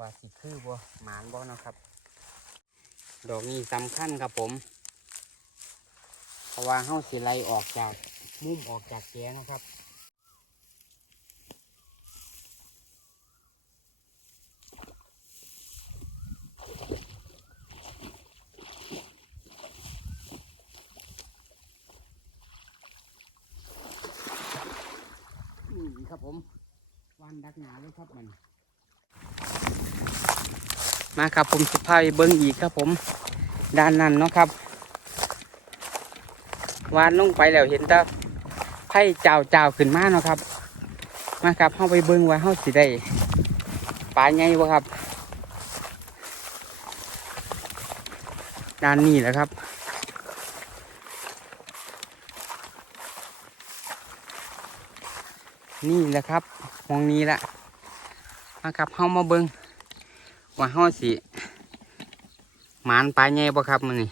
ว่าสิคือบ่หมานบ่นะครับ ดอกนี้สำคัญครับผม เพราะว่าเฮาสิไล่ออกจากมุมออกจากแกนะครับครับผมวันดักหนาเลยครับมัน มาครับผมสุภาพเบิ้งอีกครับผมด้านนั้นเนาะครับวานลงไปแล้วเห็นต่ไผ่เจ้าเจ้าขึ้นมาเนาะครับ มาครับเข้าไปเบิ้งว่าเข้าสิได้ปลาไงวะครับ ด้านนี้แหละครับนี่แหละครับมองนี้แหละมาครับเข้ามาเบิ้ง ว่าเฮาสิหมานปลาใหญ่บ่ครับมันนี่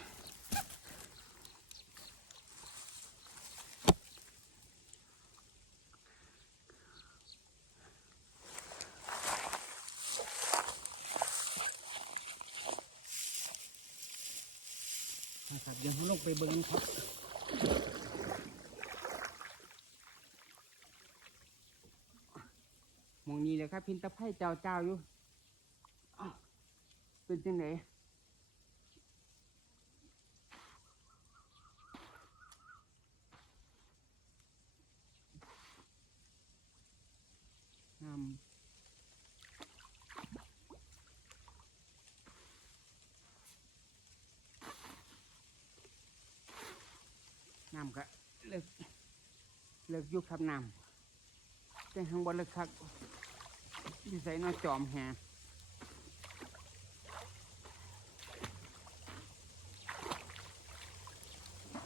นะครับเดี๋ยวเราลงไปเบิ้งครับมองนี้เลยครับพินตะไคร่เจ้าเจ้าอยู่ เป็นจังไหนนำน้ำก็เลิกเลิกยุคครับน้ำแต่ข้างบนเลิกครับอยู่ใส่นอจอมแฮ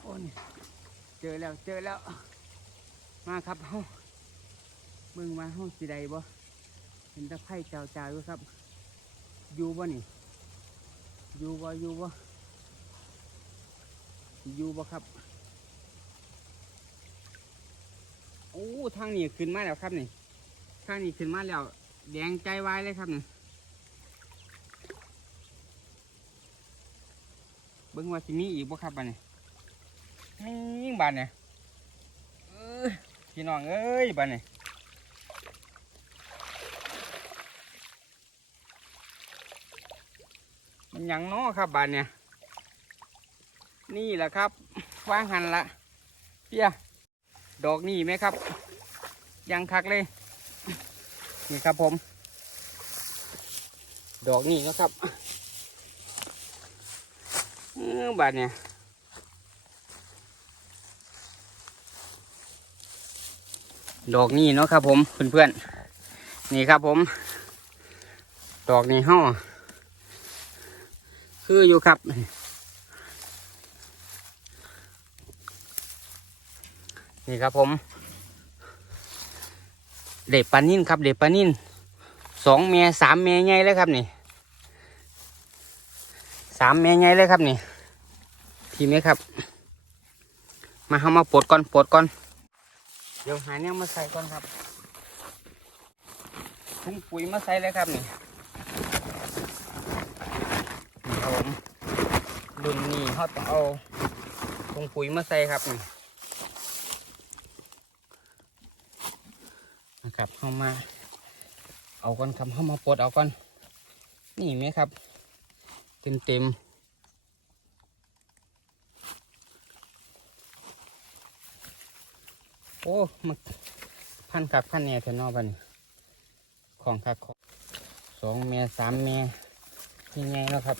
โอ้ นี่เจอแล้วเจอแล้ว มาครับเฮาเบิ่งมาเฮาสิใดบ่เห็นตะไคร่เจ้าจ่าอยู่ครับ อยู่บ่นี่ อยู่บ่อยู่บ่อยู่บ่ครับโอ้ทางนี้ขึ้นมาแล้วครับนี่ข้างนี้ขึ้นมาแล้ว แดงใจวายเลยครับนี่เบิ้งว่าสิมีอีกบ่ครับบ้านนี้ นี่บ้านเนี่ยพี่น้องเอ้ยบ้านนี้มันยังน้อครับบ้านเนี่ย นี่แหละครับวางหันละเพียดอกนี่ไหมครับ ยังคักเลย นี่ครับผม ดอกนี่นะครับเออบาดเนี่ย ดอกนี่เนาะครับผมเพื่อนๆนี่ครับผม ดอกนี่ห่อคืออยู่ครับ นี่ครับผม เด็กปลานิ่นครับ เด็กปลานิ่นสองเมียสามเมียใหญ่เลยครับนี่สามเมียใหญ่เลยครับนี่ทีนี้ครับ มาเข้ามาปลดก่อนปลดก่อน เดี๋ยวหาเนี่ยมาใส่ก่อนครับถุงปุ๋ยมาใส่เลยครับนี่นี่ครับผมรุ่นนี้เขาต้องเอาถุงปุ๋ยมาใส่ครับนี่นะครับเข้ามา เอาก่อนครับเข้ามาปลดเอาก่อนนี่ไหมครับ เต็มเต็ม โอ้มันพันคักพันแหน่เถอะเนอบันของคักของสองเมียสามเมียยังไงแล้วครับ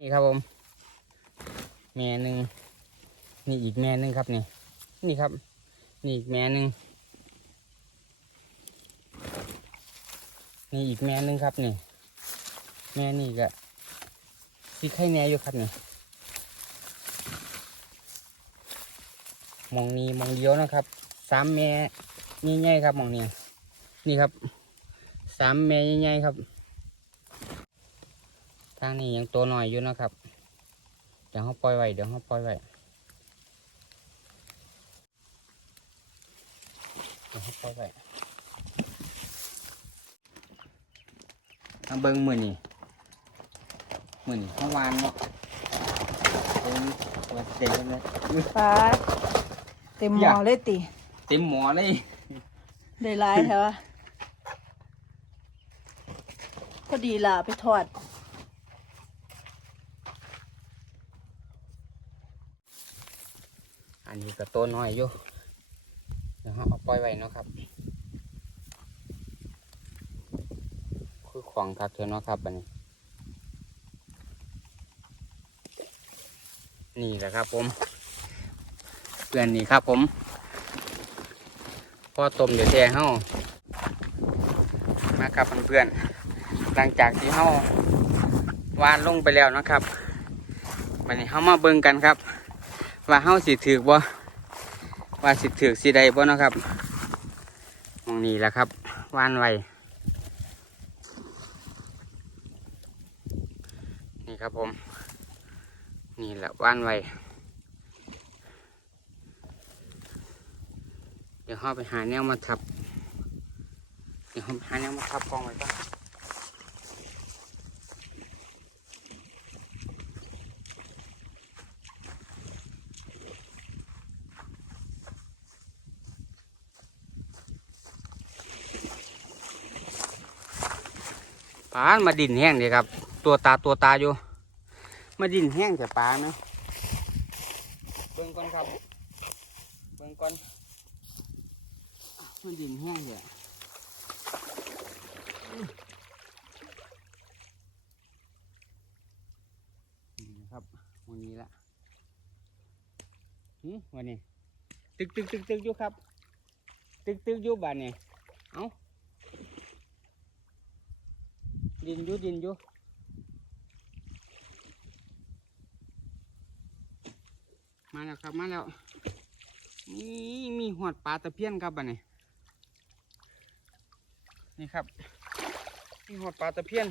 นี่ครับผมแม่หนึ่งนี่อีกแม่หนึ่งครับนี่นี่ครับ นี่อีกแม่หนึ่งนี่อีกแม่หนึ่งครับนี่แม่นี่ก็สีไข่แหน่อยู่ครับนี่ มองนี้มองเดียวนะครับสามแม่ใหญ่ๆครับมองนี้นี่ครับสามแม่ใหญ่ๆครับ ทางนี้ยังตัวหน่อยอยู่นะครับเดี๋ยวเขาปล่อยไว้เดี๋ยวเขาปล่อยไว้เดี๋ยวเขาปล่อยไว้เาเบิ้งมือนี่มือนี่เขาวานเนาะเบิ้งวันเสาร์นะฟ้า เต็มหอม้ยาอกเลยติ เต็มหมอเลยได้หลายแถวะพอดีล่ะไปทอด อันนี้ก็ตัวน้อยอยู่เดี๋ยวเราเอาปล่อยไว้เนาะครับ คือของคักเถอะเนาะครับอันนี้ นี่แหละครับผม เพื่อนนี่ครับผมพ่อต้มเดี๋ยวแท้เฮามาครับเพื่อนๆหลังจากที่เฮาวานลงไปแล้วนะครับวันนี้เฮามาเบิ่งกันครับ ว่าเฮาสิถือบ่ว่าสิถือสิใดบ่นะครับมองนี่แหละครับวานไวนี่ครับผม นี่แหละวานไว้เดี๋ ยวเฮาไปหาแนวมาทับ เดี๋ยวเฮาหาแนวมาทับกองไว้ก่อนปานมาดินแห้งเลยครับ ตัวตาตัวตาอยู่ มาดินแห้งแต่ปลาเนาะเบิ่งก่อนครับ เบิ่งก่อน มันดินแห้งเถอะนี่นะครับวันนี้ละหืมวันนี้ ตึกตึกตึกตึกอยู่ครับ ตึกตึกอยู่บ้านนี่เอ้าดินอยู่ดินอยู่มาแล้วครับ มาแล้วนี่มีหอดปลาตะเพียนครับบันนี้ นี่ครับมีหอดปลาตะเพียน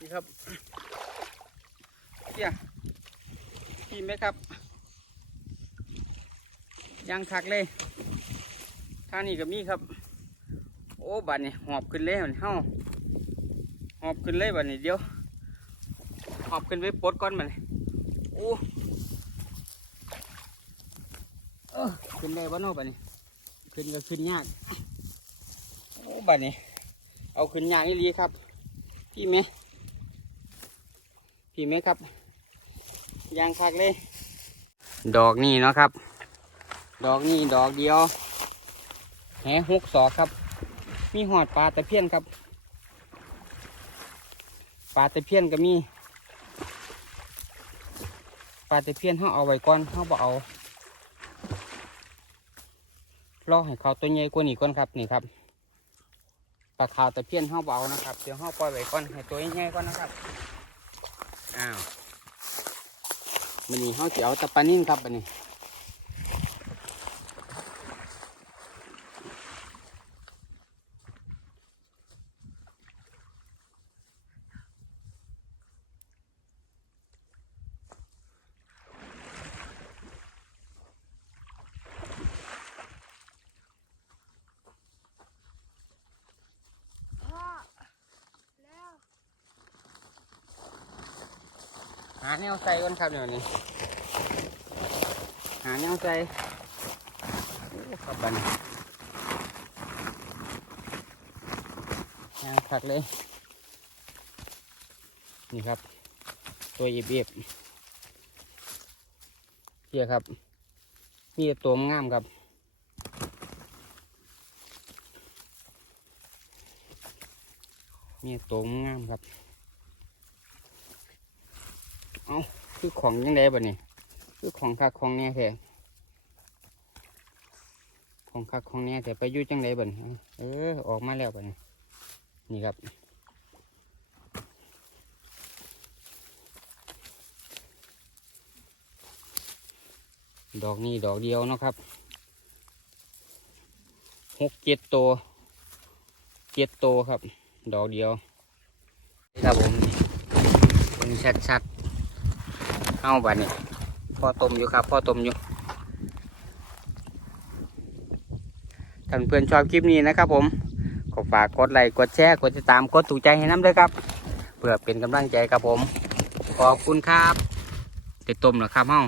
นี่ครับเกี่ยพี่ไหมครับยางคักเลยท่านี้ก็มีครับ โอ้บัดนี้หอบขึ้นเลยเหมันเฮาหอบขึ้นเลยบัดนี้เดี๋ยวหอบขึ้นไว้ปดก่อนมันโอ้เออขึ้นได้บ่เนาะบัดนี้ขึ้นก็ขึ้นยาก บัดนี้ เอาขึ้นยากอีหลีครับ พี่ไหมพี่ไหมครับ ยางคักเลย ดอกนี่เนาะครับ ดอกนี่ดอกเดียวแหหกศอกครับ มีหอดปลาตะเพียนครับ ปลาตะเพียนก็มี ปลาตะเพียนเขาเอาไว้ก่อนเขาบ่เอารอให้เขาตัวใหญ่กว่านี้ก่อนครับนี่ครับ ปลาขาตะเพียนห้าเบานะครับ เดี๋ยวห้าปล่อยไว้ก่อนให้ตัวง่ายๆก่อนนะครับ อ้าวมันนี่ห้าจะเอาตะปานิ่นครับอันนี้ แนวใส่ก่อนครับเดี๋ยวนี้ หาแนวใส่โอ้ครับบันยางคักเลย นี่ครับ ตัวเอียบเอียบเพียครับ มีแต่ตัวงามครับนี่ตัวงามครับ เอาคือของยังไงบ่นี่คือของคักของแน่แท้ของคักของแน่แต่ไปยู่จังไดบ่นเออออกมาแล้วบ่นี่นี่ครับดอกนี้ดอกเดียวเนาะครับหกเจ็ดตัวเจ็ดตัวครับ ดอกเดียว ครับผมเป็นชัดๆ เอาบัดนี้พ่อต้มอยู่ครับพ่อต้มอยู่ท่านเพื่อนชอบคลิปนี้นะครับผมก็ฝากกดไลค์กดแชร์กดติดตามกดถูกใจให้น้ำด้วยครับ เพื่อเป็นกำลังใจครับผม ขอบคุณครับติดต้มเหรอครับเฮ้า